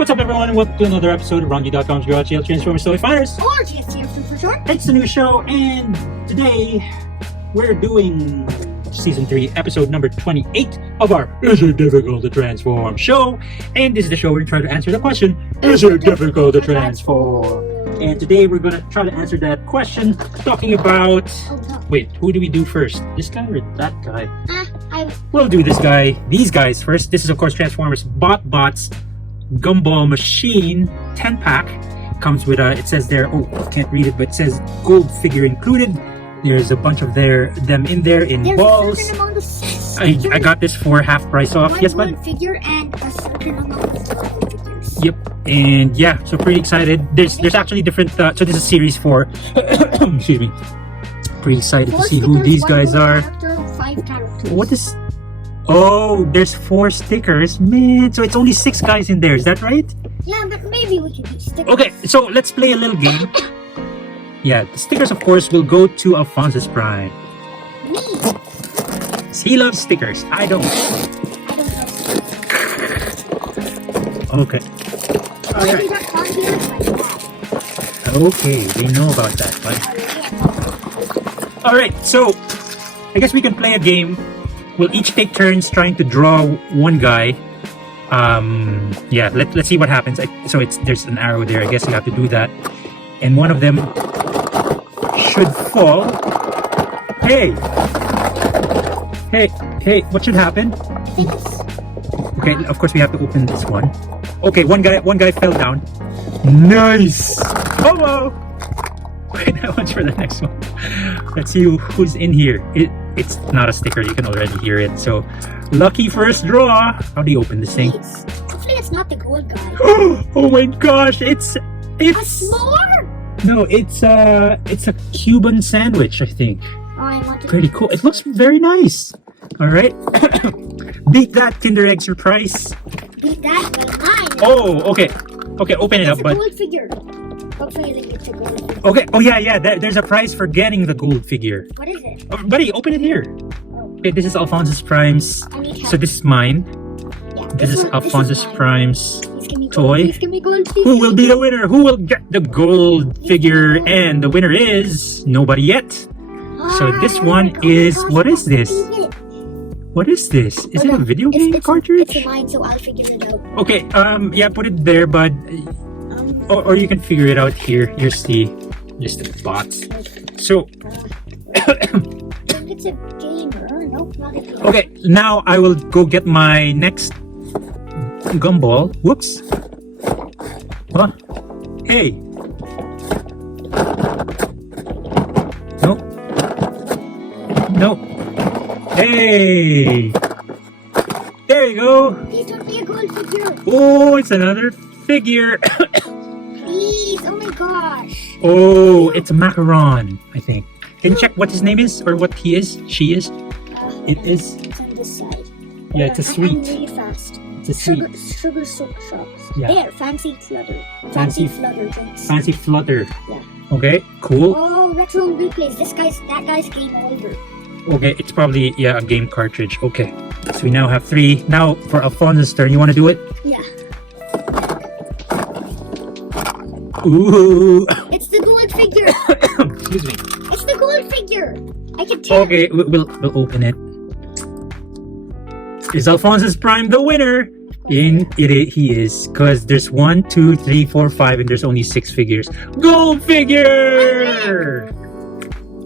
What's up, everyone, and welcome to another episode of RONJIE.COM's Garage Sale Transformers Toy Fighters. Or GSTF for short. It's a new show, and today we're doing Season 3, Episode number 28 of our Is It Difficult to Transform show. And this is the show where we try to answer the question, Is it difficult to transform? And today we're going to try to answer that question, talking about... Wait, who do we do first? This guy or that guy? We'll do this guy, these guys first. This is, of course, Transformers Botbots Gumball Machine 10-pack. Comes with a, it says there, oh, I can't read it, but it says gold figure included. There's a bunch of them in there in balls. I got this for half price off. Yes, bud? One figure and a certain amount of figures. Yep. And yeah, so pretty excited. There's actually different, so this is series 4. Excuse me. Pretty excited to see who these guys are. 5 characters. What is... Oh, there's 4 stickers. Man, so it's only 6 guys in there. Is that right? Yeah, but maybe we could do stickers. Okay, so let's play a little game. Yeah, the stickers, of course, will go to Alphonsus Prime. Me. He loves stickers. I don't. I don't love stickers. Okay. Maybe that can't be like that. Okay, they know about that, but... Alright, so I guess we can play a game. We'll each take turns trying to draw one guy. Yeah, let's see what happens. So there's an arrow there. I guess you have to do that. And one of them should fall. Hey! Hey, what should happen? Okay, of course we have to open this one. Okay, one guy fell down. Nice! Oh! Okay, that one's for the next one. Let's see who's in here. It's not a sticker, you can already hear it. So, lucky first draw. How do you open this thing? Hopefully it's not the gold guy. Oh my gosh, it's a s'more? No, it's a Cuban sandwich, I think. Oh, I want to... Pretty cool. It looks very nice. All right. Beat that Kinder Egg surprise. Beat that by mine. Oh, okay. Okay, open it up, bud. It's a gold figure. Hopefully it's a gold figure. Okay. Oh yeah. There's a prize for getting the gold figure. What is it? Oh, buddy, open it here. Oh. Okay, this is Alphonsus Prime's. So this is mine. Yeah, this is Alphonsus Prime's toy. Please give me gold. Who will be the winner? Who will get the gold figure? And the winner is nobody yet. So this one is, what is this? What is this? Is it a video game cartridge? It's mine, so I'll figure it out. Okay, yeah, put it there, bud. Or you can figure it out here. Here's the bots. So, I think it's a gamer. Nope, not a gamer. Okay, now I will go get my next Gumball. Whoops. Huh? Hey. Nope. Hey! There you go! Please don't be a gold figure! Oh, it's another figure! Please! Oh my gosh! Oh, it's a macaron, I think. Can you check what his name is? Or what he is? She is? It is? It's on this side. Yeah, it's a sweet. I'm really fast. It's a sweet. Sugar soap shops. Yeah. There, fancy flutter. Fancy flutter drinks. Fancy flutter. Yeah. Okay, cool. Oh, retro and replays. That guy's game older. Okay, it's probably, yeah, a game cartridge. Okay, so we now have 3. Now, for Alphonsus' turn, you want to do it? Yeah. Ooh! It's the gold figure! Excuse me. It's the gold figure! I can tell. Okay, we'll open it. Is Alphonsus Prime the winner? He is, because there's 1, 2, 3, 4, 5, and there's only 6 figures. Gold figure!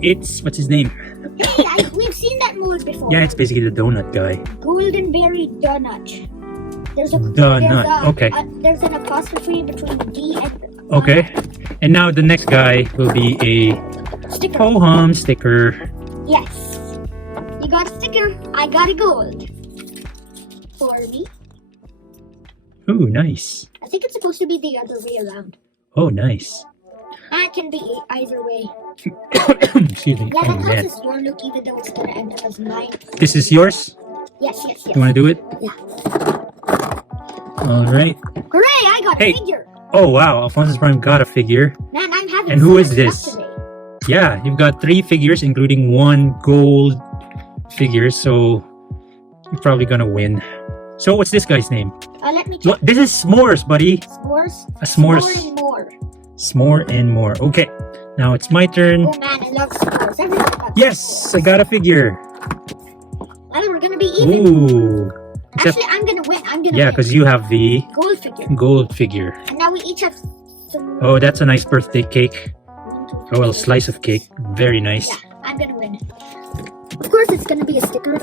It's, what's his name? Hey, we've seen that mode before. Yeah, it's basically the donut guy. Golden berry donut. Okay. There's an apostrophe between D and... Okay. And now the next guy will be a... Sticker. Ho-hum sticker. Yes. You got a sticker. I got a gold. For me. Ooh, nice. I think it's supposed to be the other way around. Oh, nice. That can be either way. Excuse me. Yeah, Oh, that man. has your look, even though it's going to end up as mine. This is yours? Yes. You want to do it? Yeah. Alright. Hooray, I got a figure. Oh, wow. Alphonsus Prime got a figure. Man, I'm having And who is fun this? today. Yeah, you've got 3 figures, including 1 gold figure, so you're probably gonna win. So what's this guy's name? Let me check. What? This is S'mores, buddy. S'mores? A s'mores. S'more and more. S'more and more. Okay. Now it's my turn. Oh man, I love s'mores. Everyone got Yes, I got a figure. Well, we're gonna be even. Ooh. Actually, I'm gonna win. I'm gonna Yeah, win. because you have the Gold figure. gold figure. And now we each have some. Oh, that's a nice birthday cake. One, two, Oh, well, three, slice of cake. Very nice. Yeah, I'm gonna win. Of course, it's gonna be a sticker.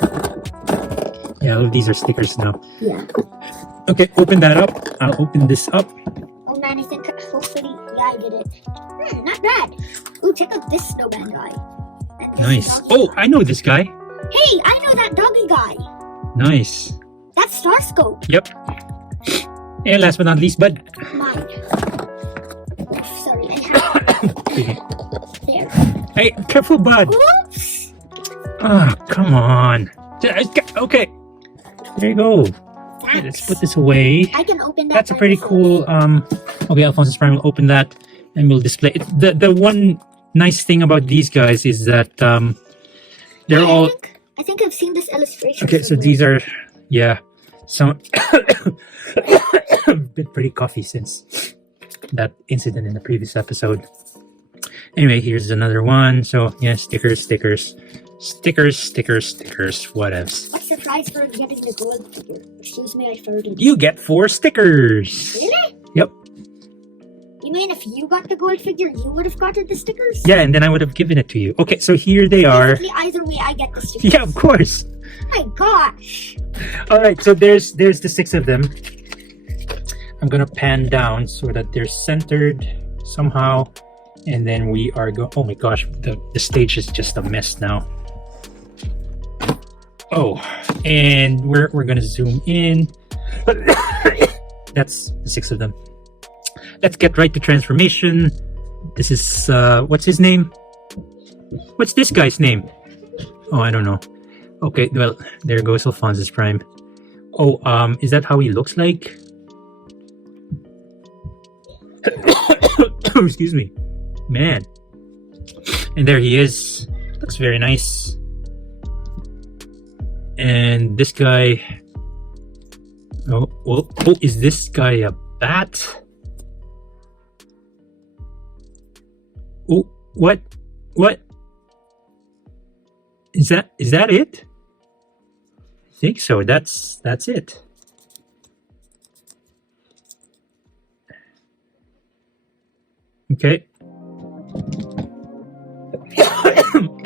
Yeah, all of these are stickers now. Yeah. Okay, open that up. I'll open this up. Oh man, I think hopefully, yeah, I did it. Not bad. Ooh, check out this snowman guy. And this Nice. doggy Oh, guy. I know this guy. Hey, I know that doggy guy. Nice. That's Starscope. Yep. And last but not least, Bud. Mine. Sorry, I have there. Hey, careful, Bud. Oops. Ah, come on. Okay. There you go. Okay, let's put this away. I can open that. That's a pretty cool. Okay, Alphonsus Prime will open that and we'll display it. The one nice thing about these guys is that they're all. I think I've seen this illustration. Okay, so these are, yeah, some been pretty coffee since that incident in the previous episode. Anyway, here's another one. So yeah, stickers, whatevs. What's the prize for getting the gold figure? Excuse me, I farted. You get 4 stickers. Really? Yep. You mean if you got the gold figure, you would have gotten the stickers? Yeah, and then I would have given it to you. Okay, so here they are. Basically, either way, I get the stickers. Yeah, of course. Oh my gosh. All right, so there's the 6 of them. I'm gonna pan down so that they're centered somehow, and then we are going. Oh my gosh, the stage is just a mess now. Oh, and we're gonna zoom in. That's the 6 of them. Let's get right to transformation. This is what's his name? What's this guy's name? Oh, I don't know. Okay, well, there goes Alphonsus Prime. Oh, is that how he looks like? Excuse me. Man. And there he is. Looks very nice. And this guy... Oh, is this guy a bat? Oh, what? Is that it? I think so. That's it. Okay.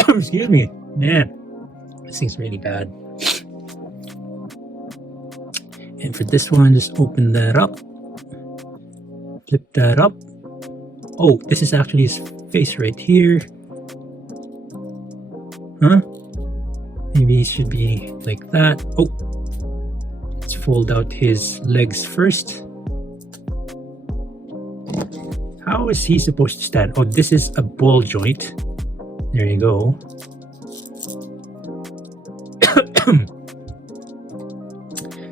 Excuse me. Man, this thing's really bad. And for this one, just open that up. Flip that up. Oh, this is actually his face right here. Huh? Maybe it should be like that. Oh, let's fold out his legs first. How is he supposed to stand? Oh, this is a ball joint. There you go.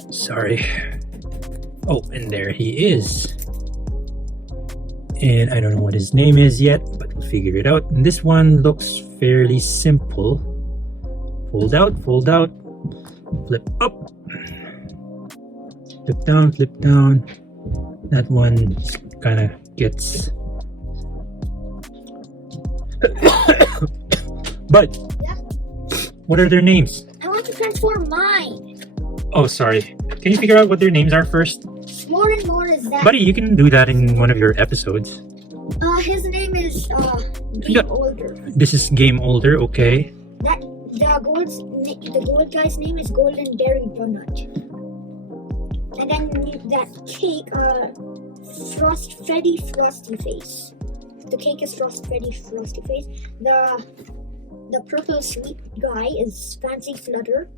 Sorry. Oh, and there he is. And I don't know what his name is yet, but we'll figure it out. And this one looks fairly simple. Fold out, flip up, flip down. That one kind of gets... But, Yeah. What are their names? I want to transform mine. Oh, sorry. Can you figure out what their names are first? More and more is that. Buddy, you can do that in one of your episodes. His name is Yeah. Game Older. This is Game Older, okay. The gold guy's name is Golden Berry Donut. And then that cake, Frost Freddy Frosty Face. The cake is Frost Freddy Frosty Face. The purple sweet guy is Fancy Flutter.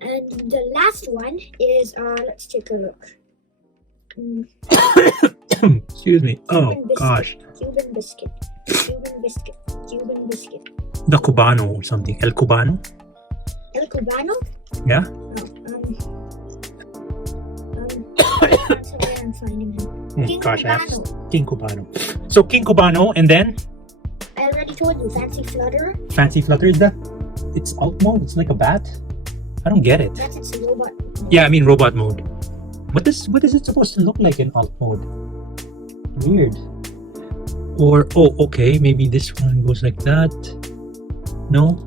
And the last one is let's take a look. Excuse me. Oh Cuban biscuit, gosh. Cuban biscuit. The Cubano or something. El Cubano? El Cubano? Yeah? That's where I'm finding him. King Gosh, I have Cubano. King Cubano. So King Cubano, and then I already told you, Fancy Flutter. Fancy Flutter is that? It's alt mode? It's like a bat? I don't get it. That's its robot mode. Yeah, I mean robot mode. What is it supposed to look like in alt mode? Weird. Or oh, okay, maybe this one goes like that. No,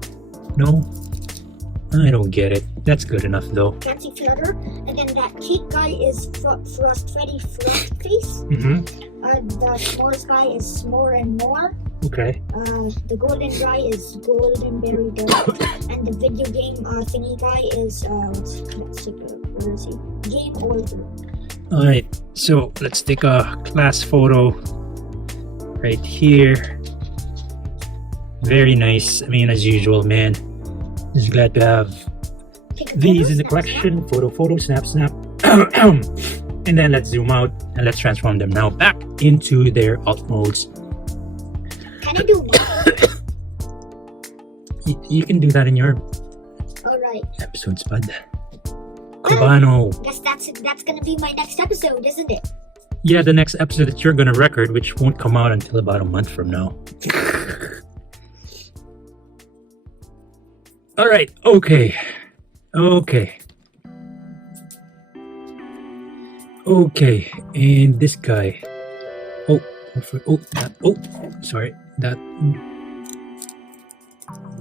I don't get it. That's good enough though. Fancy Flutter, and then that cake guy is Frost Freddy Frost Face. The S'mores guy is S'more and More. Okay. The golden guy is Golden Berry Donut, and the video game thingy guy is where is he? Game Over. All right. So let's take a class photo right here. Very nice. I mean, as usual, man. Just glad to have these in the collection. Photo, snap. And then let's zoom out and let's transform them now back into their alt modes. Can I do one? You can do that in your Alright. episodes, bud. Cabano. Guess that's gonna be my next episode, isn't it? Yeah, the next episode that you're gonna record, which won't come out until about a month from now. Alright, okay. Okay, and this guy. Sorry.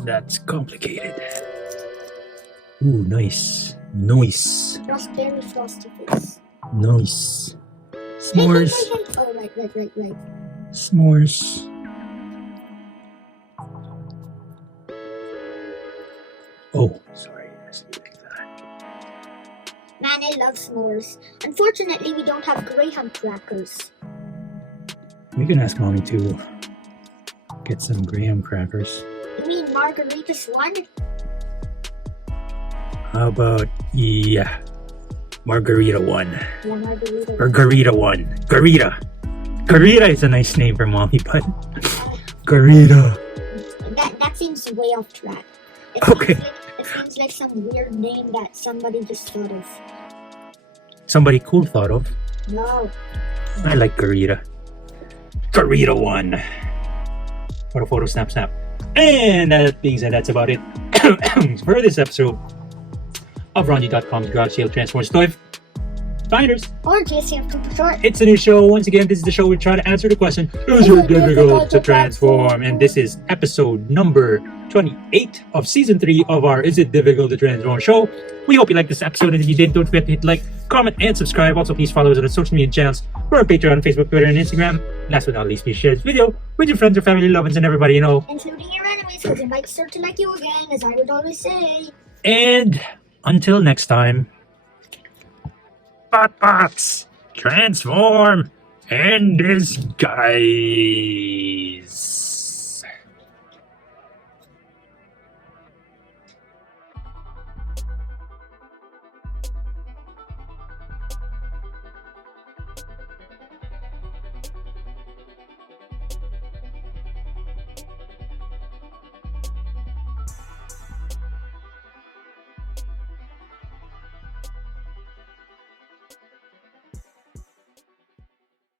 That's complicated. Ooh, nice. Raspberry Frosty Face. Nice. S'mores. Oh, right. S'mores. Oh, sorry. It has to be like that. Man, I love s'mores. Unfortunately, we don't have graham crackers. We can ask Mommy to get some graham crackers. You mean margaritas one? How about, yeah, Margarita 1. Yeah, margarita. Or Garita 1. Garita. Garita is a nice name for Mommy, but Garita. That seems way off track. Okay. It seems like some weird name that somebody just thought of. Somebody cool thought of. No. I like Garita. Garita 1. Photo, snap. And that being said, that's about it for this episode of RONJIE.COM's Garage Sale Transformers Toy Finders. Or JCF for short. It's a new show. Once again, this is the show we try to answer the question, is it difficult to transform? And this is episode number 28 of season 3 of our Is It Difficult to Transform show. We hope you liked this episode, and if you did, don't forget to hit like, comment, and subscribe. Also, please follow us on our social media channels. We're on Patreon, Facebook, Twitter, and Instagram. Last but not least, please share this video with your friends, your family, loved ones, and everybody you know. Including your enemies, because they might start to like you again, as I would always say. And until next time, Botbots, transform and disguise.